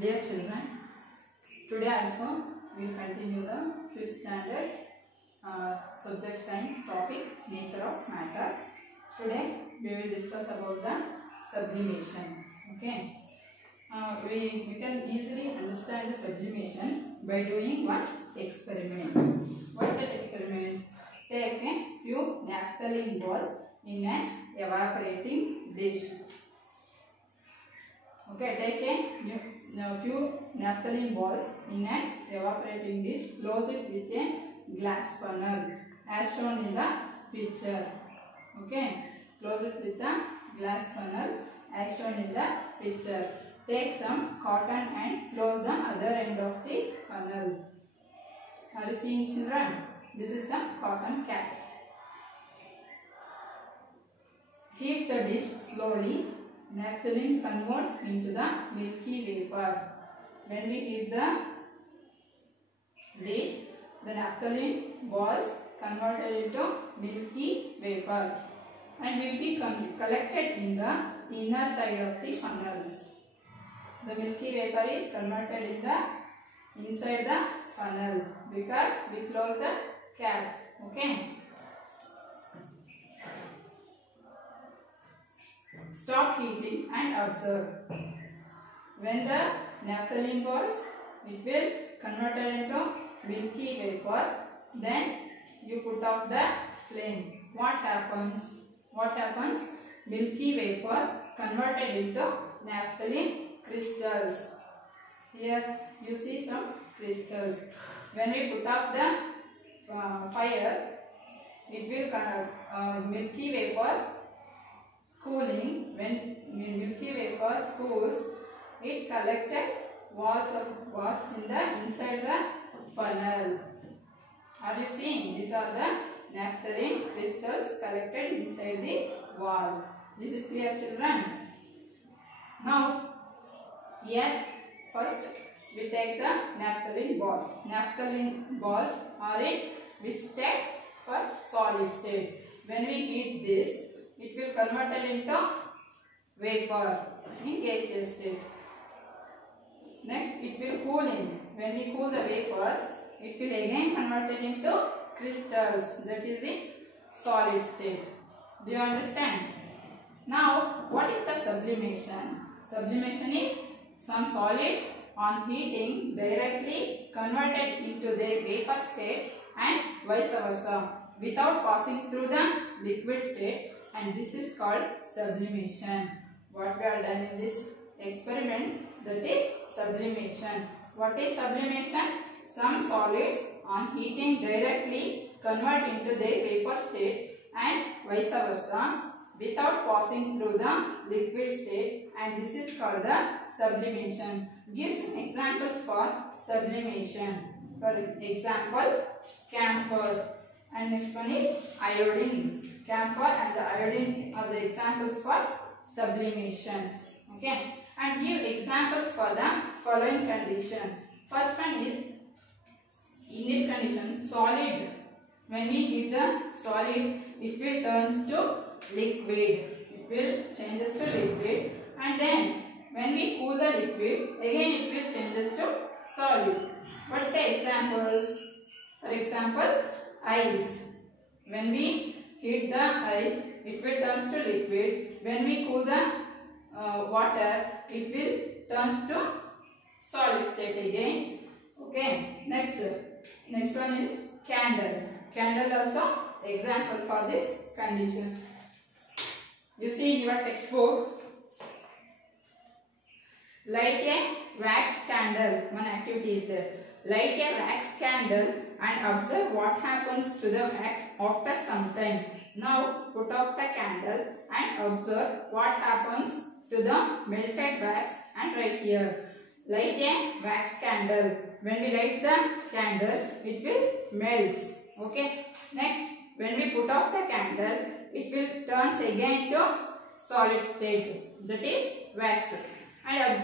Dear children, today also we will continue the 5th standard subject science topic nature of matter. Today we will discuss about the sublimation. Okay, we can easily understand the sublimation by doing one experiment. What is that experiment? Take a few naphthalene balls in an evaporating dish. Okay, take a few naphthalene balls in an evaporating dish, close it with a glass funnel as shown in the picture. Okay, close it with a glass funnel as shown in the picture. Take some cotton and close the other end of the funnel. Are you seeing, children? This is the cotton cap. Heat the dish slowly. Naphthalene converts into the milky vapor. When we heat the dish, the naphthalene balls converted into milky vapor and will be collected in the inner side of the funnel. The milky vapor is converted in the inside the funnel because we close the cap. Okay. Stop heating and observe. When the naphthalene balls, it will convert into milky vapor. Then you put off the flame. What happens? Milky vapor converted into naphthalene crystals. Here you see some crystals. When we put off the fire, it will milky vapor cooling. When milky vapor cools, it collected walls in the inside the funnel. Are you seeing? These are the naphthalene crystals collected inside the wall. Is it clear, children? Now, here first we take the naphthalene balls. Naphthalene balls are in which state? First, solid state. When we heat this, it will convert it into vapor in gaseous state. Next, it will cool in. When we cool the vapor, it will again convert it into crystals. That is in solid state. Do you understand? Now, what is the sublimation? Sublimation is some solids on heating directly converted into their vapor state and vice versa without passing through the liquid state, and this is called sublimation. What we have done in this experiment, that is sublimation. What is sublimation? Some solids on heating directly convert into their vapor state and vice versa without passing through the liquid state, and this is called the sublimation. Give some examples for sublimation. For example, camphor, and next one is iodine. Camphor and the iodine are the examples for sublimation. Okay, and give examples for the following condition. First one is, in this condition, solid. When we heat the solid, it will turns to liquid. It will changes to liquid, and then when we cool the liquid, again it will changes to solid. What's the examples? For example, ice. When we heat the ice, it will turns to liquid. When we cool the water, it will turns to solid state again. Okay. Next one is candle. Candle also example for this condition. You see in your textbook, light a wax candle. One activity is there. Light a wax candle and observe what happens to the wax after some time. Now put off the candle and observe what happens to the melted wax, and right here. Light a wax candle. When we light the candle, it will melt. Okay. Next, when we put off the candle, it will turns again to solid state. That is wax. And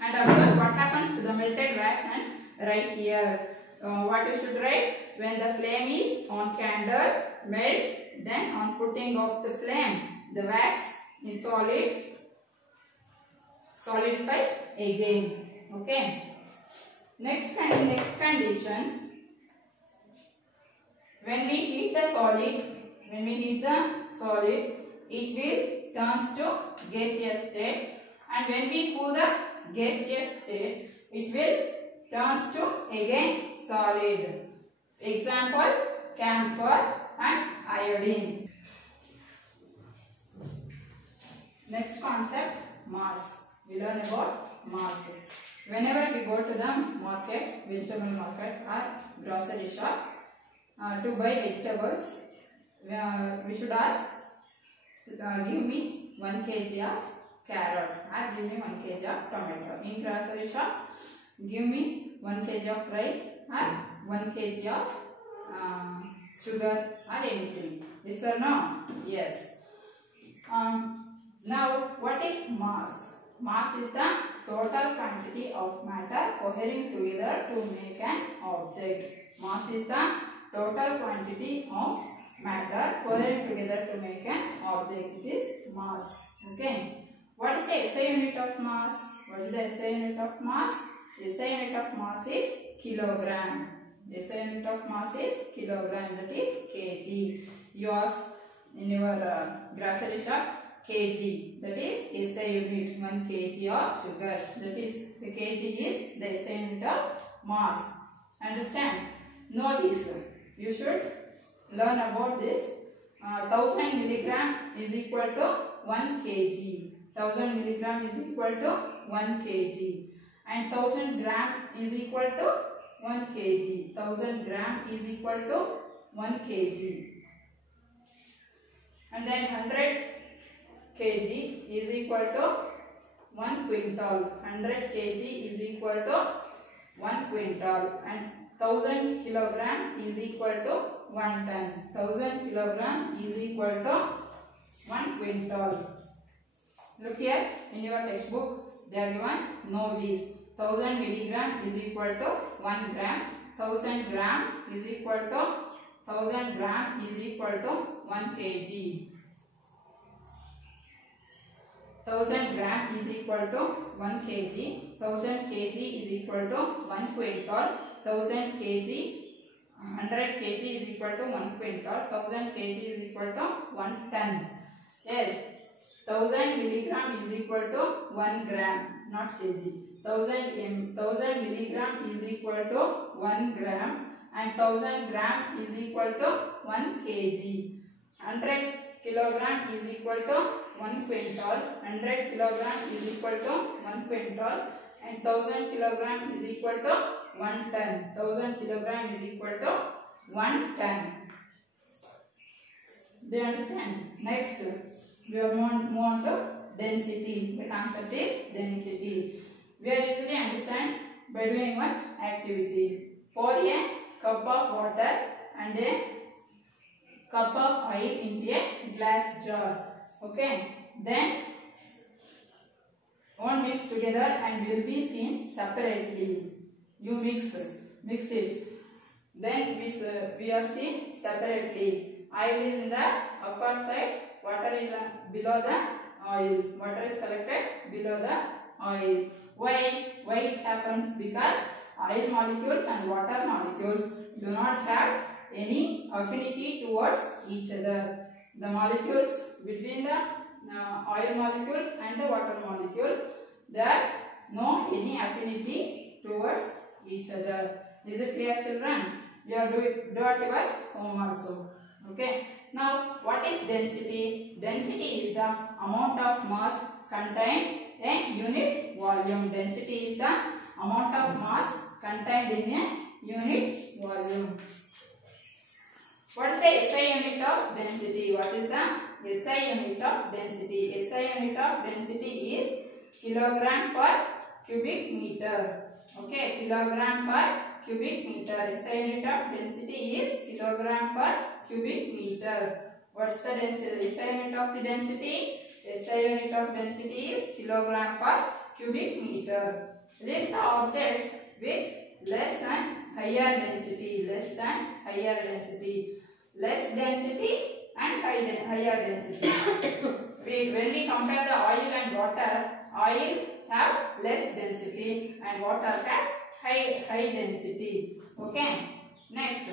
observe what happens to the melted wax, and right here. What you should write? When the flame is on candle, melts, then on putting off the flame, the wax in solid solidifies again. Okay. Next condition. When we heat the solids, it will turns to gaseous state, and when we cool the gaseous state, it will turns to again solid. Example, camphor and iodine. Next concept, mass. We learn about mass. Whenever we go to the market, vegetable market or grocery shop, to buy vegetables, we should ask, give me 1 kg of carrot or give me 1 kg of tomato. In grocery shop, give me 1 kg of rice or 1 kg of sugar or anything. Yes or no? Yes. Now, what is mass? Mass is the total quantity of matter cohering together to make an object. Mass is the total quantity of matter cohering together to make an object. It is mass. Okay. What is the SI unit of mass? What is the SI unit of mass? SI unit of mass is kilogram. SI unit of mass is kilogram, that is kg. You ask in your grocery shop, kg, that is SI unit, 1 kg of sugar, that is the kg is the SI unit of mass. Understand? Know this. You should learn about this. 1000 milligram is equal to 1 kg. 1000 milligram is equal to 1 kg. And 1000 gram is equal to 1 kg. 1000 gram is equal to 1 kg. And then 100 kg is equal to 1 quintal. 100 kg is equal to 1 quintal. And 1000 kilogram is equal to 1 ton. 1000 kilogram is equal to 1 quintal. Look here in your textbook, they are given. Know this. 1000 milligram is equal to 1 gram. 1000 gram is equal to 1000 gram is equal to 1 kg. 1000 gram is equal to 1 kg. 1000 kg is equal to 1 quintal. 1000 kg, 100 kg is equal to 1 quintal. 1000 kg is equal to 1 ton. Yes, 1000 milligram is equal to 1 gram, not kg. 1000 milligram is equal to 1 gram, and 1000 gram is equal to 1 kg. 100 kilogram is equal to 1 quintal. 100 kilogram is equal to 1 quintal, and 1000 kilogram is equal to 1 ton. 1000 kilogram is equal to 1 ton. Do you understand? Next, we are move on to density. The concept is density. We are usually understand by doing one activity. Pour a cup of water and a cup of oil into a glass jar. Okay. Then won't mix together and will be seen separately. You mix it. Then we are seen separately. Oil is in the upper side. Water is below the oil. Water is collected below the oil. Why it happens? Because oil molecules and water molecules do not have any affinity towards each other. The molecules between the oil molecules and the water molecules, there no any affinity towards each other. Is it clear, children? You have do at your home also. Okay. Now, what is density? Density is the amount of mass contained in unit volume. Density is the amount of mass contained in a unit volume. What is the SI unit of density? What is the SI unit of density? SI unit of density is kilogram per cubic meter. Okay, kilogram per cubic meter. SI unit of density is kilogram per cubic meter. What's the density? SI unit of the density? SI unit of density is kilogram per cubic meter. List the objects with less and higher density. Less and higher density. Less density and higher density. When we compare the oil and water, oil have density and water has high density. Okay. Next,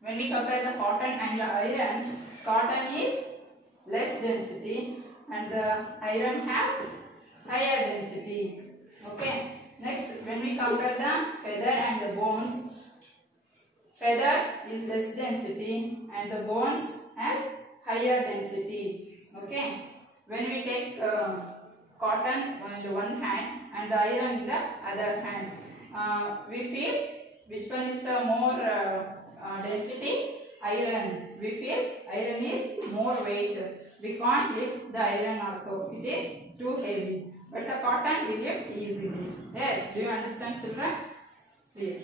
when we compare the cotton and the iron, cotton is less density and the iron have higher density. Okay. Next, when we compare the feather and the bones, feather is less density and the bones has higher density. Okay. When we take cotton in the one hand and the iron in the other hand, we feel which one is the more density? Iron. We feel iron is more weight. We can't lift the iron also. It is too heavy. But the cotton we lift easily. Yes. Do you understand, children? Clear.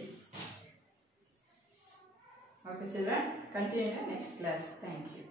Okay, children. Continue in the next class. Thank you.